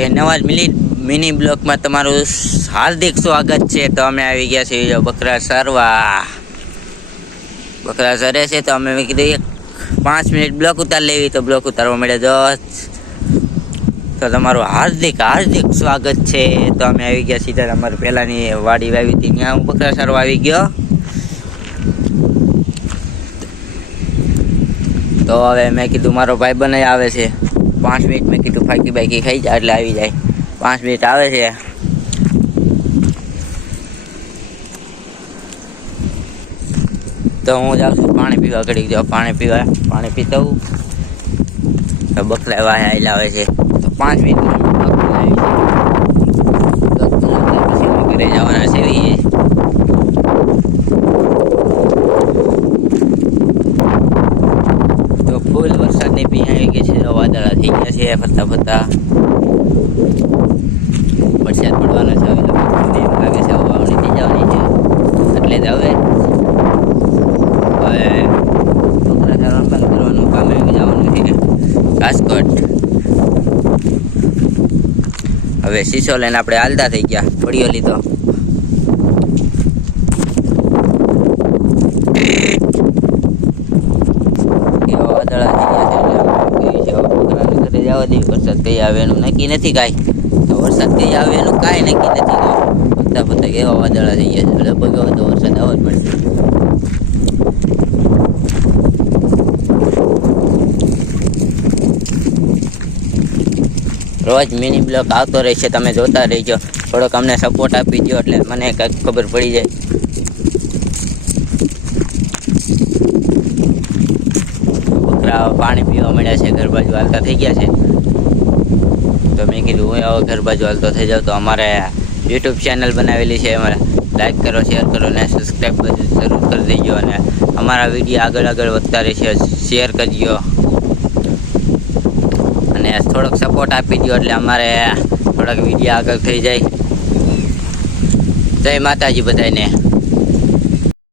કે નવા મિલી, મિની બ્લોકમાં તમારું હાર્દિક સ્વાગત છે. તો અમે આવી ગયા છીએ બકરા સરવા. બકરા સરે છે તો અમે કીધું, એક પાંચ મિનિટ બ્લોક ઉતાર લેવી તો બ્લોક ઉતારવા મળે. જો તો તમારું હાર્દિક હાર્દિક સ્વાગત છે. તો અમે આવી ગયા સીધા અમારી પહેલાંની વાડી વાવી હતી. ત્યાં હું બકરા સરવા આવી ગયો. તો હવે મેં કીધું, મારો ભાઈ બને આવે છે. પાંચ મિનિટ મેં કીધું ફાકી બાકી ખાઈ જાય એટલે આવી જાય. પાંચ મિનિટ આવે છે. તો હું જાઉં છું પાણી પીવા ઘડીક જાઉં પાણી પીવા, પાણી પીતો હું તો બકરા વાય આવેલા આવે છે. તો પાંચ મિનિટ પછી ઘરે જવાના છે એ તો ફૂલ વરસાદની આવી ગઈ છે વાદળા થઈ ગયા છે, ફરતા ફરતા. વરસાદ પડવાનો છે, હવે એમ લાગે છે વાવણી થઈ જવાની છે. એટલે જ હવે હવે છોકરા ચારણ બંધ કરવાનું, કામ આવી જવાનું છે. રાજકોટ. હવે શીશો લઈને આપણે હાલતા થઈ ગયા પડીઓ લીધો એવા વાદળા થઈ ગયા છે એટલે અમે કહ્યું છે હવે બકરાને દે. વરસાદ કઈ આવે એનું નક્કી નથી કાંઈ. વરસાદ કઈ આવે એનું કાંઈ નક્કી નથી ફરતા ફરતા એવા વાદળા થઈ ગયા છે. લગભગ હવે તો વરસાદ આવવા જ પડશે. રોજ મિની બ્લોક આવતો રહેશે. તમે જોતા રહેજો. થોડોક અમને સપોર્ટ આપી દો એટલે મને કંઈક ખબર પડી જાય. બકરા પાણી પીવા મળ્યા છે. ઘર બાજુ હાલતા થઈ ગયા છે. હું ઘર બાજુ થઈ જાવ તો અમારે યુટ્યુબ ચેનલ બનાવેલી છે. અમારે લાઈક કરો શેર કરો ને સબસ્ક્રાઈબ જરૂર કરી દેજો અને અમારા વીડિયો આગળ આગળ વધતા રહેશે. શેર કરજો. અને થોડોક સપોર્ટ આપી દો એટલે અમારે થોડાક વીડિયો આગળ થઈ જાય. જય માતાજી બધાને